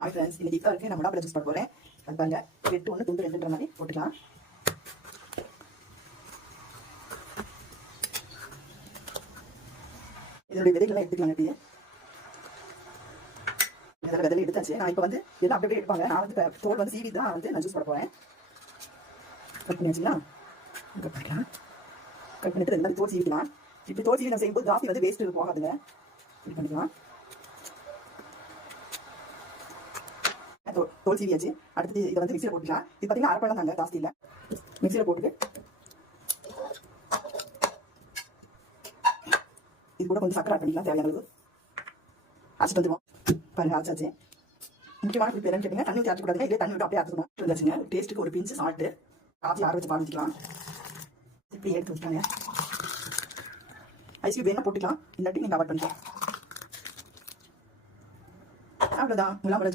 Hi friends, இன்னைக்கு இஃப்தாருக்கு நான் முலாப்பழ juice போட போகிறேன். அது பாருங்க, 8 1 துண்டு 2ன்ற மாதிரி போட்டுக்கலாம். இதனுடைய விதைகள்லாம் எடுத்துக்கலாம். அப்படியே இதோட விதையில எடுத்தாச்சு. நான் இப்போ வந்து எல்லாம் அப்படியே எடுப்பாங்க. நான் வந்து தோல் வந்து சீவி தான் வந்து நான் ஜூஸ் போட போகிறேன். கட் பண்ணி வச்சுக்கலாம். கட் பண்ணிக்கலாம். கட் பண்ணிட்டு ரெண்டு தோல் சீவிக்கலாம். இப்படி தோல் சீவி நம்ம செய்யும்போது ஜாஸ்தி வந்து வேஸ்ட்டு போகாதுங்க. இப்படி பண்ணிக்கலாம். தோல் சீவியாச்சு. அடுத்து இதை வந்து மிக்சியில் போட்டுக்கலாம். இது பார்த்தீங்கன்னா அரைப்பழம் தாங்க, ஜாஸ்தி இல்லை. மிக்சியில் போட்டுட்டு இது கூட கொஞ்சம் சக்கரை ஆட் பண்ணிக்கலாம், தேவையான அளவு. அரைச்சிட்டு வந்துடுவோம். பாருங்க, அரைச்சாச்சு. முக்கியமான குறிப்பு என்னன்னு கேட்டீங்க, தண்ணி ஊற்றி அரைச்சக்கூடாதுங்க. இதே தண்ணி விட்டு அப்படியே அரைச்சிக்கணும். வந்தாச்சுங்க. டேஸ்ட்டுக்கு ஒரு பிஞ்சு சால்ட்டு, காய்ச்சி ஆற வச்சு பால் ஊற்றிக்கலாம். இப்படி எடுத்து வச்சுட்டாங்க. ஐஸ்கிரீம் வேணா போட்டுக்கலாம், இல்லாட்டி நீங்கள் அவாய்ட் பண்ணிக்கலாம். அவ்வளோதான், முலாம்பழ ஜூஸ்